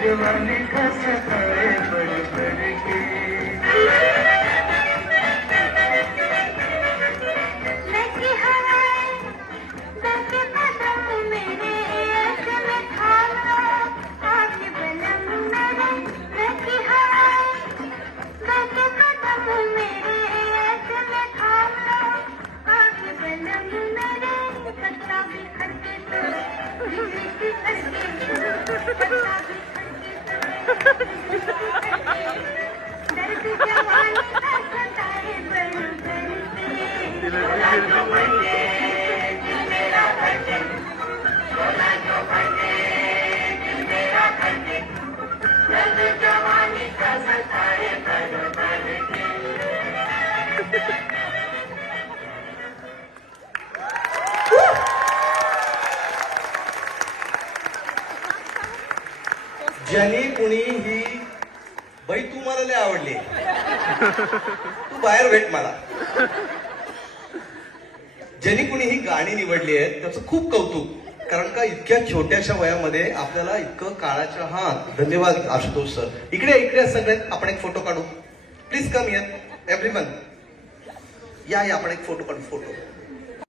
जवानी का सताए बढ़ बढ़ के लेके हवाएं लेके कदम मेरे ऐसे में थामा आके बलम मेरे लेके हवाएं लेके कदम मेरे ऐसे में थामा आके बलम मेरे पत्ता भी खड़के तो बिजली की खड़के पत्ता भी दर्द जवानी का सताए बढ़ बढ़ के मेरा भटके सोना जो भटके मेरा भटके दर्द जवानी का सताए बढ़ बढ़ के ज्याने कुणी ही बाई तू मला लय आवडली तू बाहेर भेट मला ज्यांनी कुणी ही गाणी निवडली आहेत त्याचं खूप कौतुक कारण का इतक्या छोट्याशा वयामध्ये आपल्याला इतकं काळाच्या हा धन्यवाद आशुतोष सर इकडे इकडे सगळे आपण एक फोटो काढू प्लीज कम हियर एव्हरीवन या आपण एक फोटो काढू फोटो